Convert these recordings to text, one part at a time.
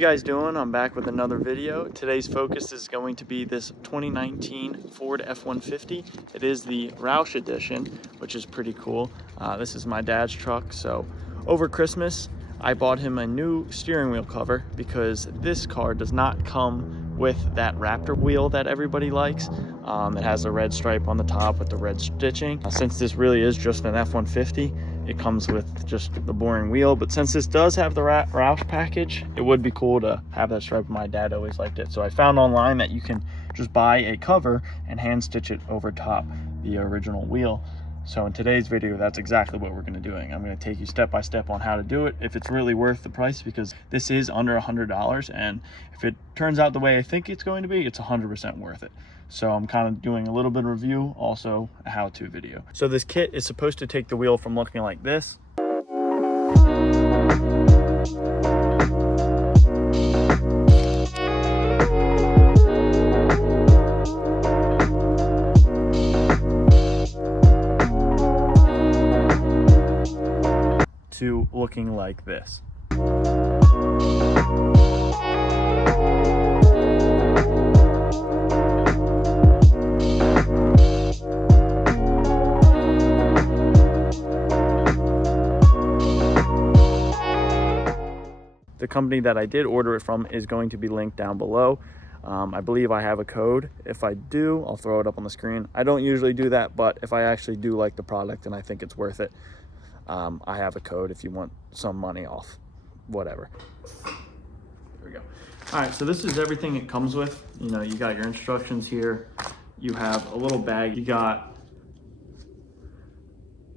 you guys doing? I'm back with another video. Today's focus is going to be this 2019 Ford F-150. It is the Roush edition, which is pretty cool. This is my dad's truck, so over Christmas I bought him a new steering wheel cover because this car does not come with that Raptor wheel that everybody likes. It has a red stripe on the top with the red stitching. Since this really is just an F-150, it comes with just the boring wheel, but since this does have the Roush package, it would be cool to have that stripe. My dad always liked it, so I found online that you can just buy a cover and hand stitch it over top the original wheel. So in today's video, that's exactly what we're going to be doing. I'm going to take you step by step on how to do it, if it's really worth the price, because this is under $100, and if it turns out the way I think it's going to be, it's 100% worth it. So I'm kind of doing a little bit of review, also a how-to video. So this kit is supposed to take the wheel from looking like this to looking like this. The company that I did order it from is going to be linked down below. I believe I have a code. If I do, I'll throw it up on the screen. I don't usually do that, but if I actually do like the product and I think it's worth it, I have a code if you want some money off, whatever. There we go. All right, so this is everything it comes with. You know, you got your instructions here. You have a little bag. You got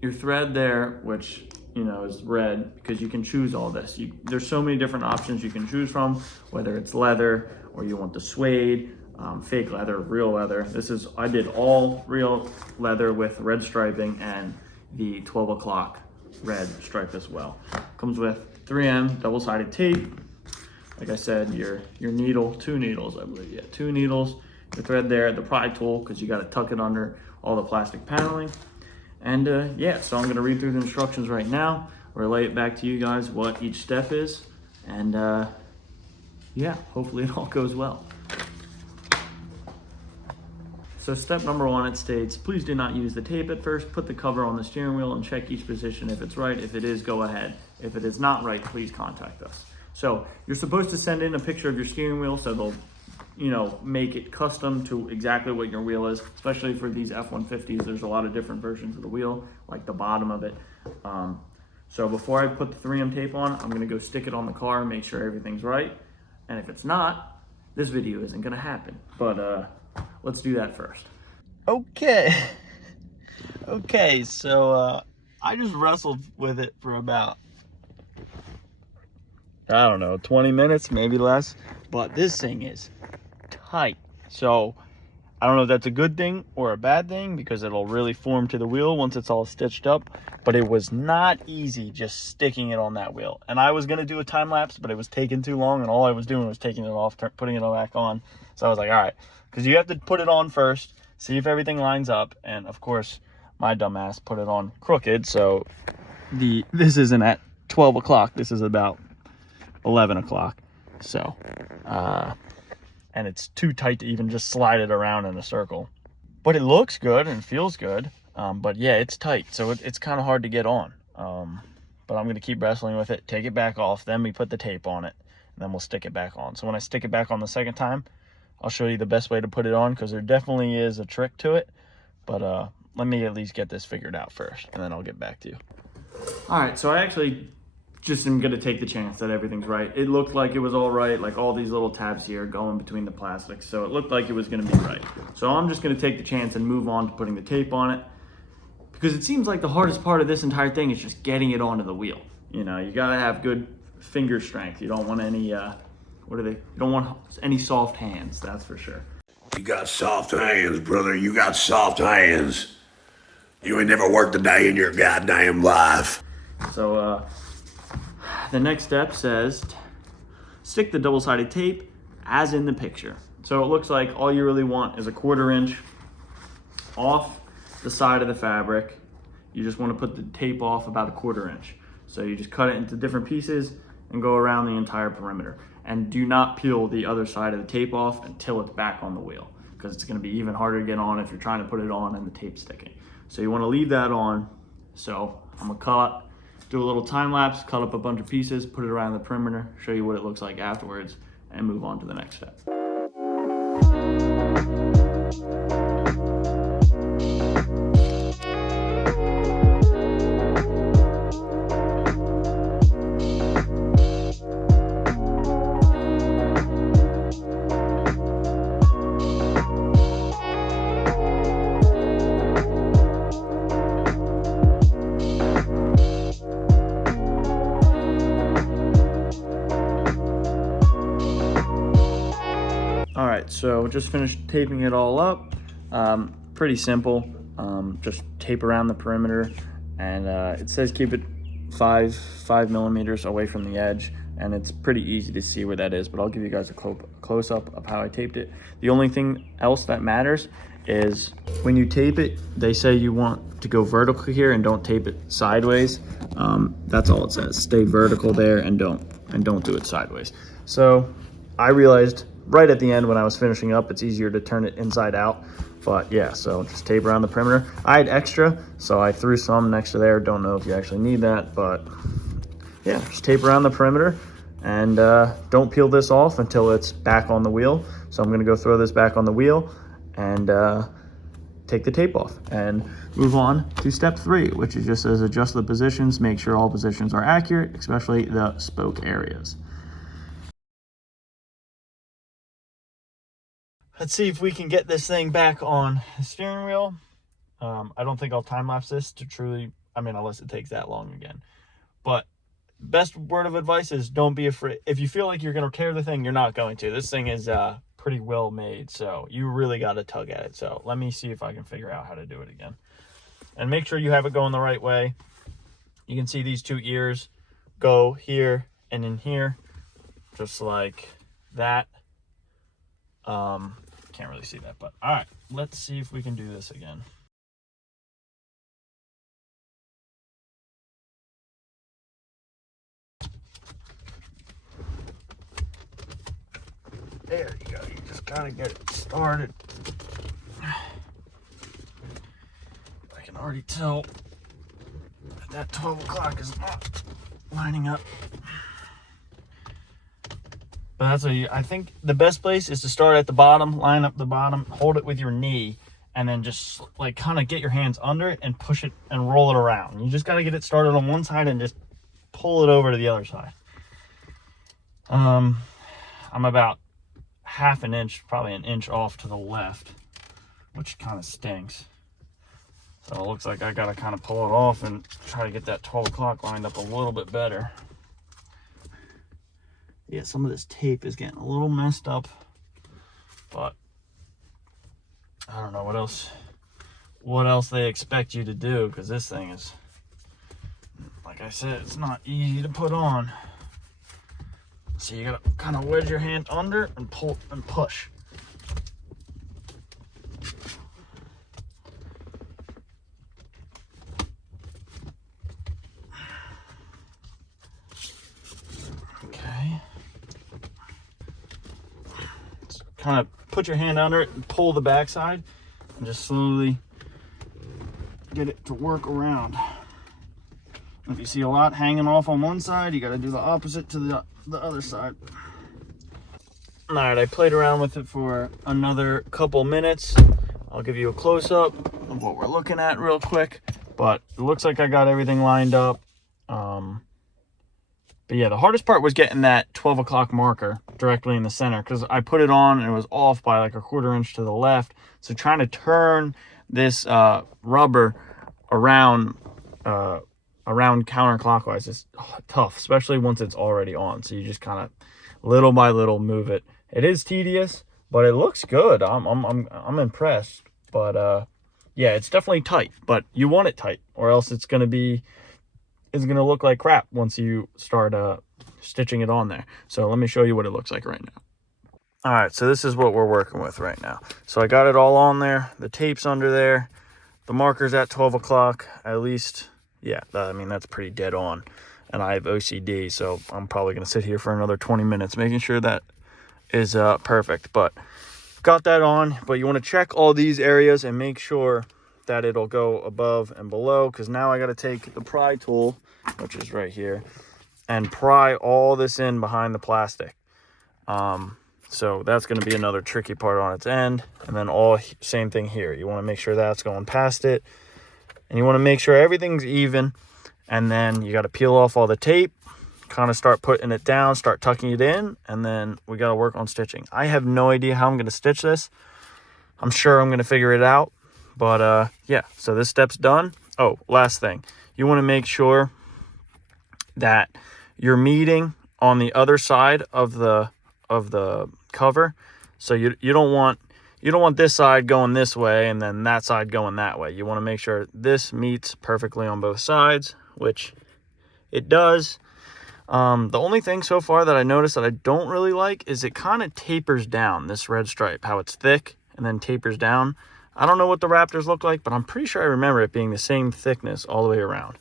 your thread there, which, you know, is red, because you can choose all this. There's so many different options you can choose from, whether it's leather or you want the suede, fake leather, real leather. I did all real leather with red striping and the 12 o'clock red stripe as well. Comes with 3M double-sided tape. Like I said, your needle, 2 needles, I believe. Yeah, 2 needles, your thread there, the pry tool, because you got to tuck it under all the plastic paneling. And yeah, so I'm gonna read through the instructions right now, relay it back to you guys what each step is, and yeah, hopefully it all goes well. So step number 1, it states, please do not use the tape at first. Put the cover on the steering wheel and check each position. If it's right, if it is, go ahead. If it is not right, please contact us. So you're supposed to send in a picture of your steering wheel, so they'll, you know, make it custom to exactly what your wheel is, especially for these F-150s. There's a lot of different versions of the wheel, like the bottom of it. So before I put the 3M tape on, I'm gonna go stick it on the car, make sure everything's right. And if it's not, this video isn't gonna happen. But let's do that first. Okay. Okay, so I just wrestled with it for about, I don't know, 20 minutes, maybe less. But this thing is tight. So I don't know if that's a good thing or a bad thing, because it'll really form to the wheel once it's all stitched up. But it was not easy just sticking it on that wheel. And I was gonna do a time lapse, but it was taking too long, and all I was doing was taking it off, putting it back on. So I was like, all right, because you have to put it on first, see if everything lines up. And of course, my dumbass put it on crooked. So this isn't at 12 o'clock. This is about 11 o'clock. So, and it's too tight to even just slide it around in a circle. But it looks good and feels good. But yeah, it's tight. So it's kind of hard to get on. But I'm going to keep wrestling with it, take it back off. Then we put the tape on it, and then we'll stick it back on. So when I stick it back on the second time, I'll show you the best way to put it on, because there definitely is a trick to it. But let me at least get this figured out first, and then I'll get back to you. All right, so I actually just am gonna take the chance that everything's right. It looked like it was all right, like all these little tabs here going between the plastics, so it looked like it was gonna be right. So I'm just gonna take the chance and move on to putting the tape on it, because it seems like the hardest part of this entire thing is just getting it onto the wheel. You know, you gotta have good finger strength. You don't want any, you don't want any soft hands, that's for sure. You got soft hands, brother. You got soft hands. You ain't never worked a day in your goddamn life. So, the next step says, stick the double-sided tape as in the picture. So it looks like all you really want is a 1/4 inch off the side of the fabric. You just want to put the tape off about a 1/4 inch. So you just cut it into different pieces and go around the entire perimeter. And do not peel the other side of the tape off until it's back on the wheel, because it's going to be even harder to get on if you're trying to put it on and the tape's sticking. So you want to leave that on. So I'm going to cut, do a little time lapse, cut up a bunch of pieces, put it around the perimeter, show you what it looks like afterwards, and move on to the next step. All right, so just finished taping it all up. Pretty simple. Just tape around the perimeter, and it says keep it 5 millimeters away from the edge, and it's pretty easy to see where that is, but I'll give you guys a close-up of how I taped it. The only thing else that matters is when you tape it, they say you want to go vertical here and don't tape it sideways. That's all it says. Stay vertical there and don't do it sideways. So I realized right at the end when I was finishing up, it's easier to turn it inside out. But yeah, so just tape around the perimeter. I had extra, so I threw some next to there. Don't know if you actually need that, but yeah, just tape around the perimeter, and don't peel this off until it's back on the wheel. So I'm gonna go throw this back on the wheel and take the tape off and move on to step 3, which is just says adjust the positions, make sure all positions are accurate, especially the spoke areas. Let's see if we can get this thing back on the steering wheel. I don't think I'll time lapse this to truly, unless it takes that long again. But best word of advice is don't be afraid. If you feel like you're going to tear the thing, you're not going to. This thing is pretty well made, so you really got to tug at it. So let me see if I can figure out how to do it again. And make sure you have it going the right way. You can see these 2 ears go here and in here, just like that. Can't really see that, but all right, let's see if we can do this again. There you go. You just gotta get it started. I can already tell that 12 o'clock is not lining up. But that's I think the best place is to start at the bottom, line up the bottom, hold it with your knee, and then just like kind of get your hands under it and push it and roll it around. You just got to get it started on one side and just pull it over to the other side. I'm about half an inch, probably an inch off to the left, which kind of stinks. So it looks like I got to kind of pull it off and try to get that 12 o'clock lined up a little bit better. Yeah, some of this tape is getting a little messed up, but I don't know what else they expect you to do, because this thing is, like I said, it's not easy to put on. So you gotta kind of wedge your hand under and pull and push. Okay. Kind of put your hand under it and pull the backside and just slowly get it to work around. If you see a lot hanging off on one side, you got to do the opposite to the other side. All right, I played around with it for another couple minutes. I'll give you a close-up of what we're looking at real quick, but it looks like I got everything lined up. But yeah, the hardest part was getting that 12 o'clock marker directly in the center, because I put it on and it was off by like a 1/4 inch to the left. So trying to turn this rubber around counterclockwise is tough, especially once it's already on. So you just kind of little by little move it. It is tedious, but it looks good. I'm impressed. But yeah, it's definitely tight, but you want it tight, or else it's gonna look like crap once you start stitching it on there. So let me show you what it looks like right now. All right, so this is what we're working with right now. So I got it all on there. The tape's under there. The marker's at 12 o'clock, at least. Yeah, I mean, that's pretty dead on. and I have OCD, so I'm probably going to sit here for another 20 minutes making sure that is perfect. But got that on, but you want to check all these areas and make sure that it'll go above and below, because now I got to take the pry tool, which is right here, and pry all this in behind the plastic. So that's going to be another tricky part on its end. And then same thing here. You want to make sure that's going past it, and you want to make sure everything's even. And then you got to peel off all the tape, kind of start putting it down, start tucking it in, and then we got to work on stitching. I have no idea how I'm going to stitch this. I'm sure I'm going to figure it out. But yeah, so this step's done. Oh, last thing. You want to make sure that you're meeting on the other side of the cover. So you don't want this side going this way and then that side going that way. You want to make sure this meets perfectly on both sides, which it does. The only thing so far that I noticed that I don't really like is it kind of tapers down, this red stripe, how it's thick and then tapers down. I don't know what the Raptors look like, but I'm pretty sure I remember it being the same thickness all the way around.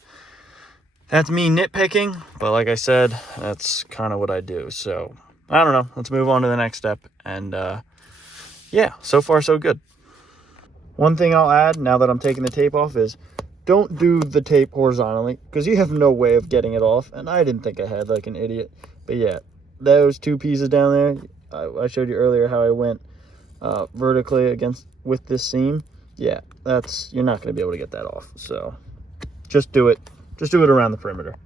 That's me nitpicking, but like I said, that's kind of what I do. So I don't know. Let's move on to the next step. And yeah, so far so good. One thing I'll add now that I'm taking the tape off is don't do the tape horizontally, because you have no way of getting it off. And I didn't think I had, like an idiot. But yeah, those two pieces down there, I showed you earlier how I went vertically with this seam. Yeah, you're not going to be able to get that off. So just do it around the perimeter.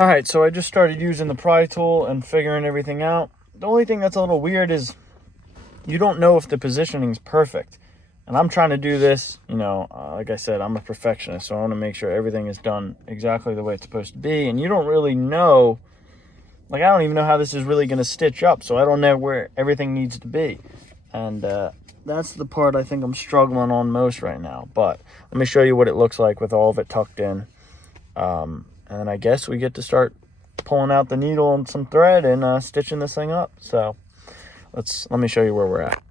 All right, so I just started using the pry tool and figuring everything out. The only thing that's a little weird is you don't know if the positioning is perfect. And I'm trying to do this, like I said, I'm a perfectionist, so I want to make sure everything is done exactly the way it's supposed to be. And you don't really know, I don't even know how this is really going to stitch up, so I don't know where everything needs to be. And that's the part I think I'm struggling on most right now. But let me show you what it looks like with all of it tucked in. And I guess we get to start pulling out the needle and some thread and stitching this thing up. So let me show you where we're at.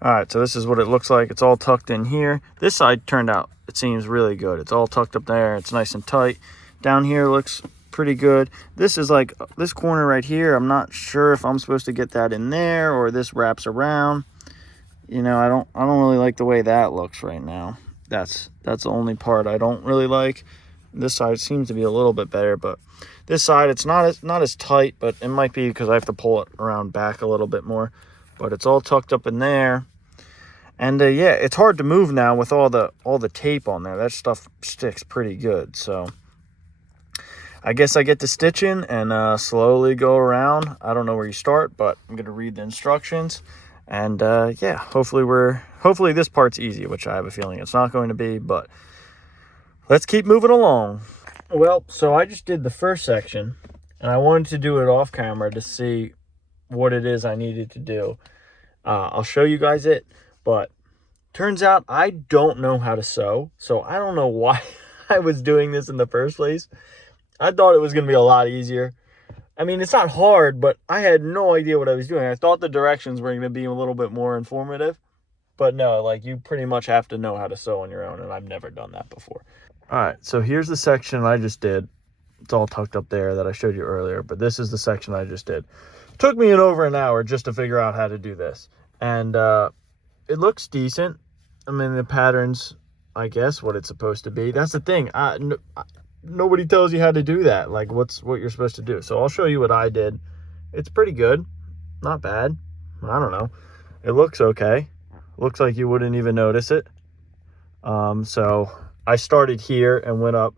All right, so this is what it looks like. It's all tucked in here. This side turned out, it seems really good. It's all tucked up there. It's nice and tight. Down here looks pretty good. This is like this corner right here. I'm not sure if I'm supposed to get that in there or this wraps around. I don't really like the way that looks right now. That's the only part I don't really like. This side seems to be a little bit better, but this side, it's not as tight, but it might be because I have to pull it around back a little bit more. But it's all tucked up in there. And yeah, it's hard to move now with all the tape on there. That stuff sticks pretty good. So I guess I get to stitching and slowly go around. I don't know where you start, but I'm going to read the instructions. And yeah, hopefully this part's easy, which I have a feeling it's not going to be, but let's keep moving along. Well, so I just did the first section, and I wanted to do it off camera to see what it is I needed to do. I'll show you guys it, but turns out I don't know how to sew, so I don't know why I was doing this in the first place. I thought it was going to be a lot easier. I mean, it's not hard, but I had no idea what I was doing. I thought the directions were going to be a little bit more informative, but no, you pretty much have to know how to sew on your own, and I've never done that before. All right, so here's the section I just did. It's all tucked up there that I showed you earlier, but this is the section I just did. Took me over an hour just to figure out how to do this. And it looks decent. I mean, the pattern's, I guess, what it's supposed to be. That's the thing. Nobody tells you how to do that, what you're supposed to do. So I'll show you what I did. It's pretty good. Not bad. I don't know. It looks okay. Looks like you wouldn't even notice it. So I started here and went up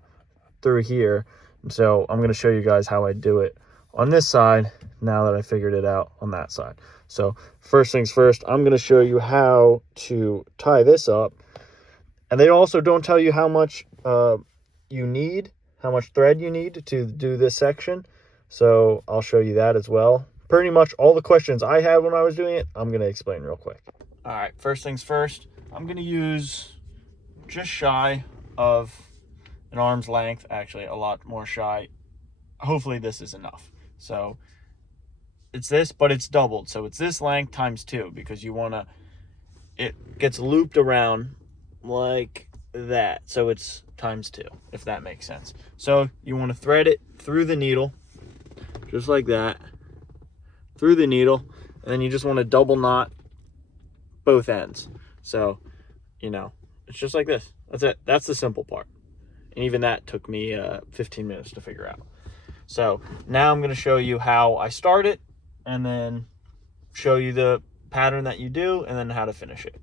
through here. So I'm going to show you guys how I do it on this side now that I figured it out on that side. So first things first, I'm going to show you how to tie this up. And they also don't tell you how much you need, how much thread you need to do this section. So I'll show you that as well. pretty much all the questions I had when I was doing it, I'm going to explain real quick. All right, first things first, I'm going to use just shy of an arm's length, actually a lot more shy. Hopefully this is enough. So it's this, but it's doubled. So it's this length times 2, because you want to, it gets looped around like that. So it's times 2, if that makes sense. So you want to thread it through the needle, just like that, through the needle, and then you just want to double knot both ends. So, you know, it's just like this. That's it. That's the simple part. And even that took me 15 minutes to figure out. So now I'm going to show you how I start it, and then show you the pattern that you do, and then how to finish it.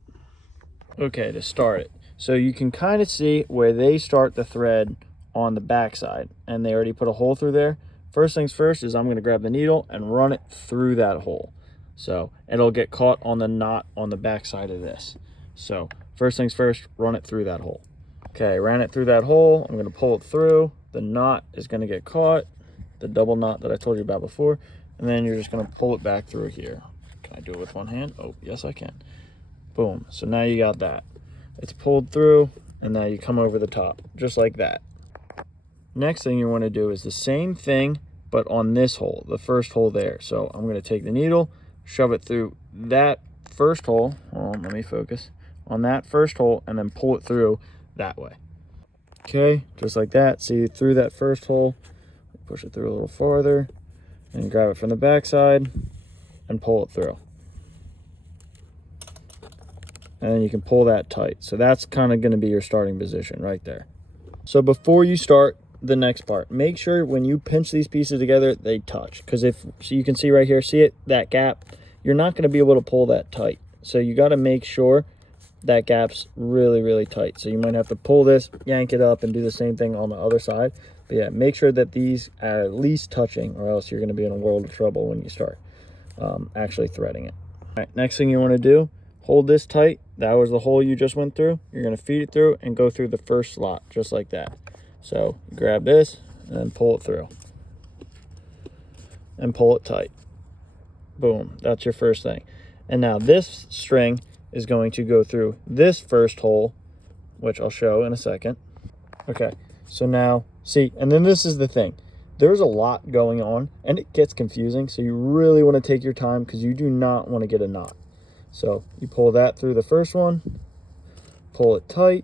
Okay, to start it. So you can kind of see where they start the thread on the back side, and they already put a hole through there. First things first is I'm going to grab the needle and run it through that hole. So it'll get caught on the knot on the back side of this. So first things first, run it through that hole. Okay, ran it through that hole. I'm going to pull it through. The knot is going to get caught, the double knot that I told you about before. And then you're just going to pull it back through here. Can I do it with one hand? Oh, yes, I can. Boom. So now you got that. It's pulled through, and now you come over the top, just like that. Next thing you want to do is the same thing, but on this hole, the first hole there. So I'm going to take the needle, shove it through that first hole. Hold on, let me focus. On that first hole, and then pull it through that way. Okay, just like that. See, through that first hole, push it through a little farther, and grab it from the back side and pull it through. And then you can pull that tight. So that's kind of going to be your starting position right there. So before you start the next part, make sure when you pinch these pieces together, they touch. Because if, so you can see right here, see it, that gap, you're not going to be able to pull that tight. So you got to make sure that gap's really, really tight. So you might have to pull this, yank it up, and do the same thing on the other side. But yeah, make sure that these are at least touching, or else you're going to be in a world of trouble when you start actually threading it. All right, next thing you want to do, hold this tight. That was the hole you just went through. You're going to feed it through and go through the first slot, just like that. So grab this and then pull it through. And pull it tight. Boom, that's your first thing. And now this string is going to go through this first hole, which I'll show in a second. Okay, so now, see, and then this is the thing. There's a lot going on, and it gets confusing, so you really want to take your time, because you do not want to get a knot. So you pull that through the first one, pull it tight,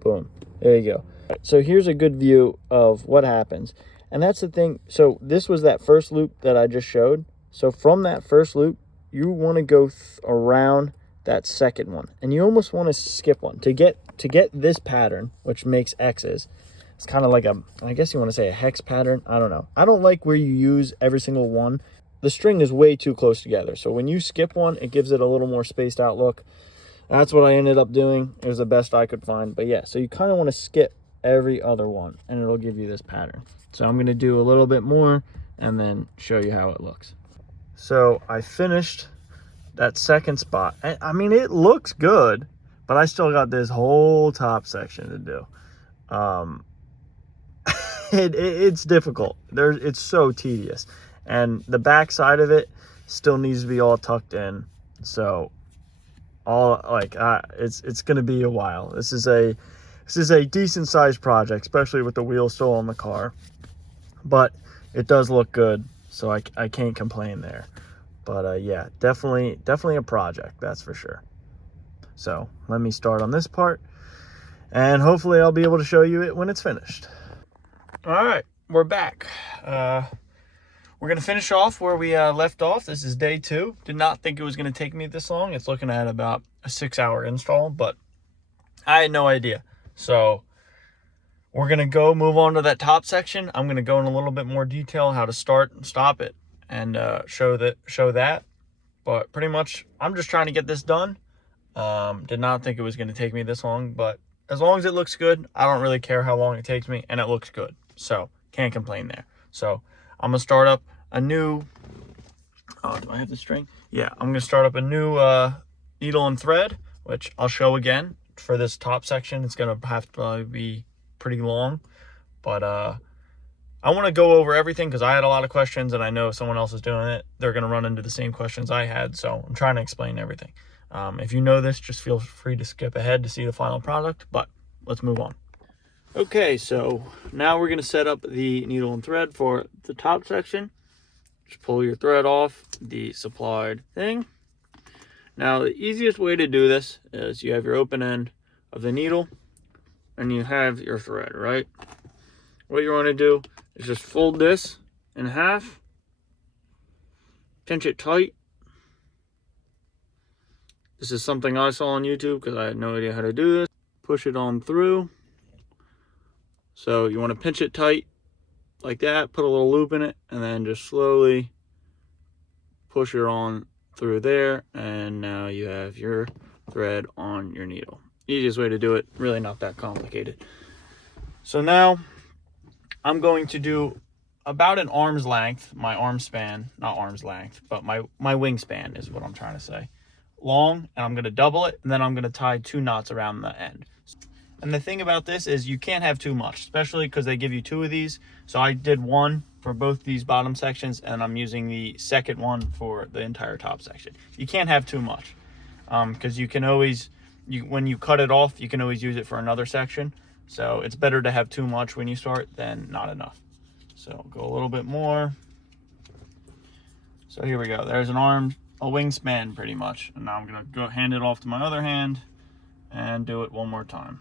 boom, there you go. Right, so here's a good view of what happens. And that's the thing. So this was that first loop that I just showed. So from that first loop, you want to go around that second one, and you almost want to skip one to get this pattern, which makes X's. It's kind of like a, I guess you want to say a hex pattern. I don't know. I don't like where you use every single one. The string is way too close together. So when you skip one, it gives it a little more spaced out look. That's what I ended up doing. It was the best I could find. But yeah, so you kind of want to skip every other one, and it'll give you this pattern. So I'm going to do a little bit more and then show you how it looks. So I finished that second spot. I mean, it looks good, but I still got this whole top section to do. It's difficult. It's so tedious. And the back side of it still needs to be all tucked in. So it's going to be a while. This is a decent sized project, especially with the wheel still on the car. But it does look good, so I can't complain there. But yeah, definitely a project, that's for sure. So let me start on this part, and hopefully I'll be able to show you it when it's finished. All right, we're back. We're going to finish off where we left off. This is day 2. Did not think it was going to take me this long. It's looking at about a 6-hour install, but I had no idea. So we're going to move on to that top section. I'm going to go in a little bit more detail how to start and stop it, and show that. But pretty much, I'm just trying to get this done. Did not think it was going to take me this long, but as long as it looks good, I don't really care how long it takes me, and it looks good. So can't complain there. So I'm going to start up a new, do I have the string? Yeah, I'm going to start up a new needle and thread, which I'll show again for this top section. It's going to have to probably be pretty long, but I want to go over everything because I had a lot of questions, and I know if someone else is doing it, they're going to run into the same questions I had. So I'm trying to explain everything. If you know this, just feel free to skip ahead to see the final product, but let's move on. Okay, so now we're going to set up the needle and thread for the top section. Just pull your thread off the supplied thing. Now, the easiest way to do this is you have your open end of the needle and you have your thread, right? What you want to do is just fold this in half, pinch it tight. This is something I saw on YouTube because I had no idea how to do this. Push it on through. So you want to pinch it tight like that, put a little loop in it, and then just slowly push it on through there, and now you have your thread on your needle. Easiest way to do it, really not that complicated. So now I'm going to do about an arm's length, my arm span, not arm's length, but my wingspan is what I'm trying to say, long, and I'm going to double it, and then I'm going to tie 2 knots around the end. And the thing about this is you can't have too much, especially because they give you 2 of these. So I did 1 for both these bottom sections, and I'm using the second one for the entire top section. You can't have too much because you can always, when you cut it off, you can always use it for another section. So it's better to have too much when you start than not enough. So go a little bit more. So here we go. There's an arm, a wingspan pretty much. And now I'm going to go hand it off to my other hand and do it one more time.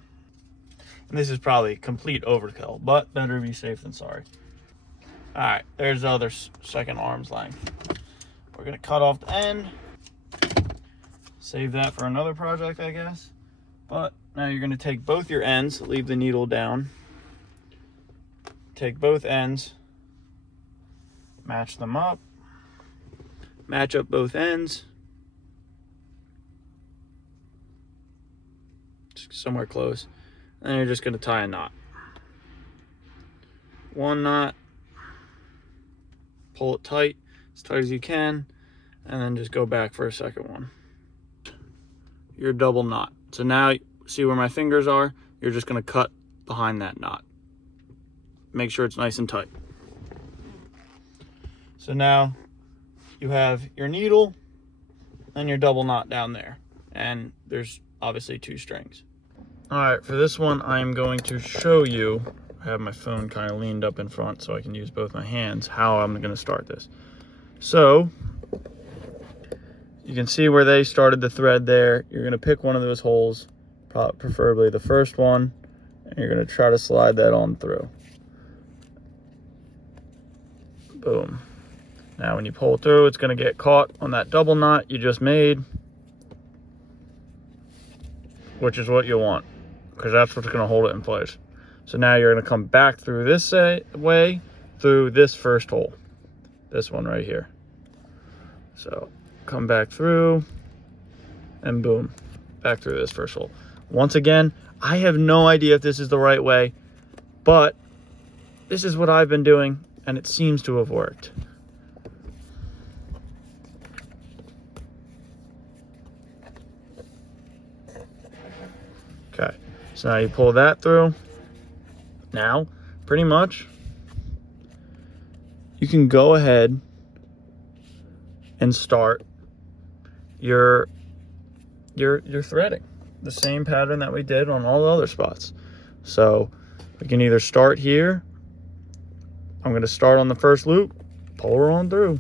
And this is probably complete overkill, but better be safe than sorry. All right, there's the other second arm's length. We're gonna cut off the end. Save that for another project, I guess. But now you're gonna take both your ends, leave the needle down. Take both ends, match them up. Match up both ends. Just somewhere close. And you're just going to tie a knot. 1 knot. Pull it tight as you can. And then just go back for a second one. Your double knot. So now, see where my fingers are? You're just going to cut behind that knot. Make sure it's nice and tight. So now, you have your needle and your double knot down there. And there's obviously 2 strings. All right, for this one, I'm going to show you, I have my phone kind of leaned up in front so I can use both my hands, how I'm going to start this. So, you can see where they started the thread there. You're going to pick one of those holes, preferably the first one, and you're going to try to slide that on through. Boom. Now, when you pull it through, it's going to get caught on that double knot you just made, which is what you want, because that's what's going to hold it in place. So now you're going to come back through this way, through this first hole, this one right here. So come back through, and boom, back through this first hole. Once again, I have no idea if this is the right way, but this is what I've been doing, and it seems to have worked. Okay, so now you pull that through. Now, pretty much, you can go ahead and start your threading. The same pattern that we did on all the other spots. So we can either start here. I'm going to start on the first loop, pull her on through.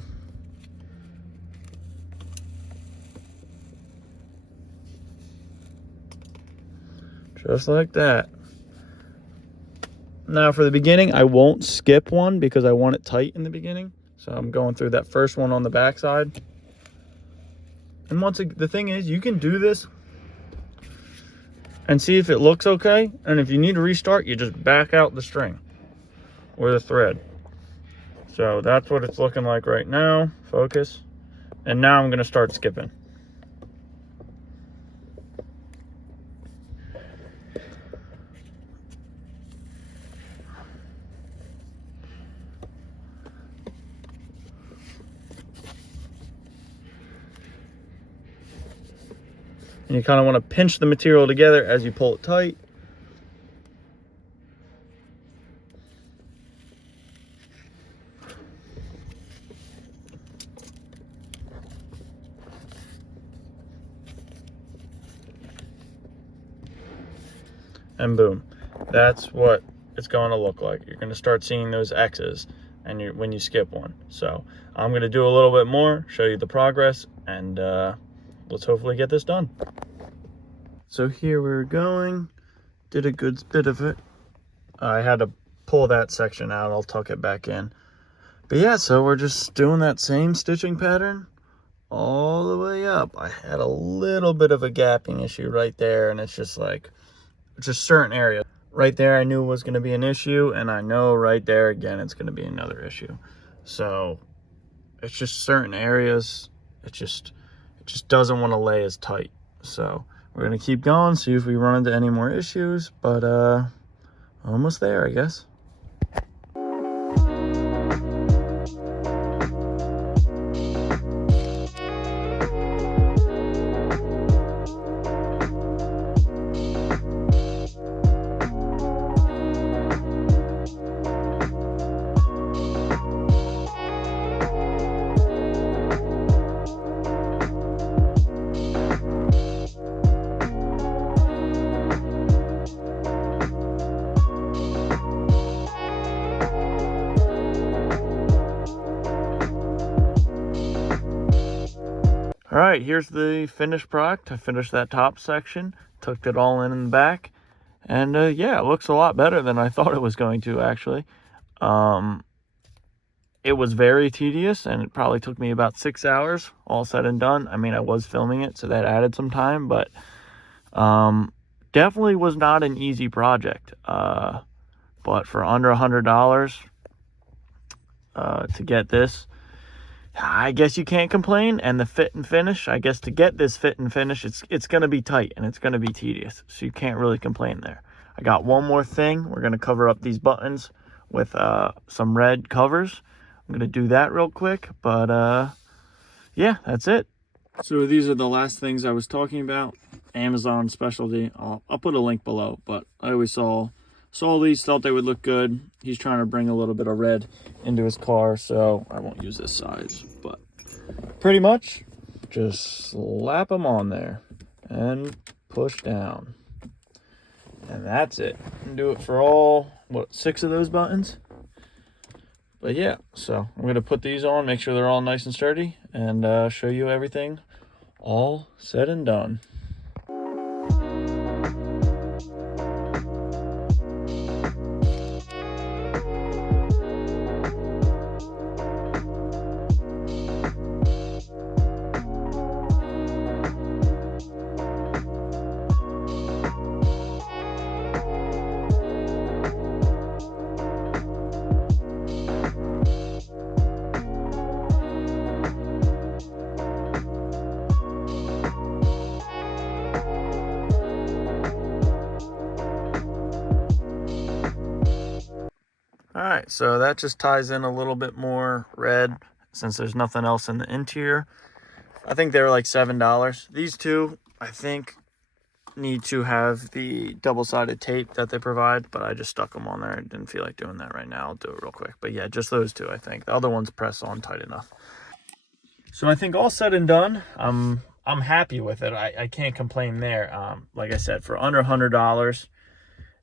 Just like that. Now for the beginning, I won't skip one because I want it tight in the beginning. So I'm going through that first one on the back side. And the thing is, you can do this and see if it looks okay. And if you need to restart, you just back out the string or the thread. So that's what it's looking like right now. Focus. And now I'm going to start skipping. And you kind of want to pinch the material together as you pull it tight. and boom. That's what it's going to look like. You're going to start seeing those X's and when you skip one. So I'm going to do a little bit more, show you the progress, and let's hopefully get this done. So here we're going. Did a good bit of it. I had to pull that section out. I'll tuck it back in. But yeah, so we're just doing that same stitching pattern all the way up. I had a little bit of a gapping issue right there, and it's just like, just certain areas. Right there I knew was going to be an issue, and I know right there again it's going to be another issue. So it's just certain areas, it just doesn't want to lay as tight. So we're going to keep going, see if we run into any more issues, but almost there, I guess. All right, here's the finished product. I finished that top section, tucked it all in the back, and yeah, it looks a lot better than I thought it was going to, actually. It was very tedious, and it probably took me about 6 hours, all said and done. I mean, I was filming it, so that added some time, but definitely was not an easy project. But for under $100 to get this, I guess you can't complain. And the fit and finish, I guess to get this fit and finish, it's going to be tight and it's going to be tedious. So you can't really complain there. I got one more thing. We're going to cover up these buttons with some red covers. I'm going to do that real quick. But yeah, that's it. So these are the last things I was talking about. Amazon specialty. I'll put a link below. But I always saw these, thought they would look good. He's trying to bring a little bit of red into his car, so I won't use this size, but pretty much just slap them on there and push down, and that's it. And do it for all, what, 6 of those buttons? But yeah, so I'm gonna put these on, make sure they're all nice and sturdy, and show you everything all said and done. All right, so that just ties in a little bit more red since there's nothing else in the interior. I think they were like $7. These two, I think, need to have the double-sided tape that they provide, but I just stuck them on there. I didn't feel like doing that right now. I'll do it real quick. But yeah, just those two, I think. The other ones press on tight enough. So I think all said and done, I'm happy with it. I can't complain there. Like I said, for under $100,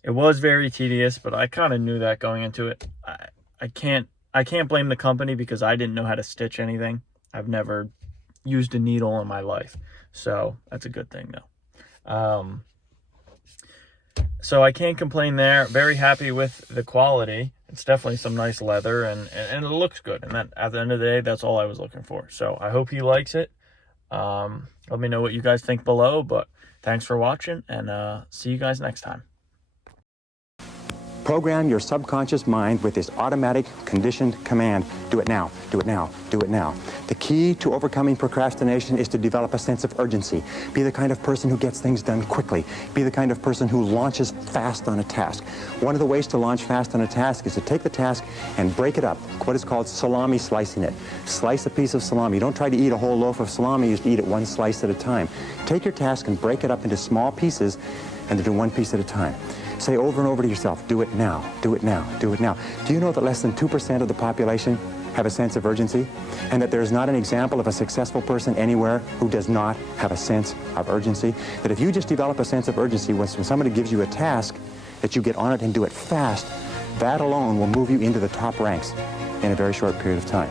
it was very tedious, but I kind of knew that going into it. I can't blame the company because I didn't know how to stitch anything. I've never used a needle in my life, so that's a good thing though. So I can't complain there. Very happy with the quality. It's definitely some nice leather, and it looks good. And that, at the end of the day, that's all I was looking for. So I hope he likes it. Let me know what you guys think below. But thanks for watching, and see you guys next time. Program your subconscious mind with this automatic conditioned command: do it now, do it now, do it now. The key to overcoming procrastination is to develop a sense of urgency. Be the kind of person who gets things done quickly. Be the kind of person who launches fast on a task. One of the ways to launch fast on a task is to take the task and break it up, what is called salami slicing it. Slice a piece of salami. Don't try to eat a whole loaf of salami, you just eat it one slice at a time. Take your task and break it up into small pieces, and to do one piece at a time. Say over and over to yourself, do it now, do it now, do it now. Do you know that less than 2% of the population have a sense of urgency? And that there's not an example of a successful person anywhere who does not have a sense of urgency? That if you just develop a sense of urgency when somebody gives you a task, that you get on it and do it fast, that alone will move you into the top ranks in a very short period of time.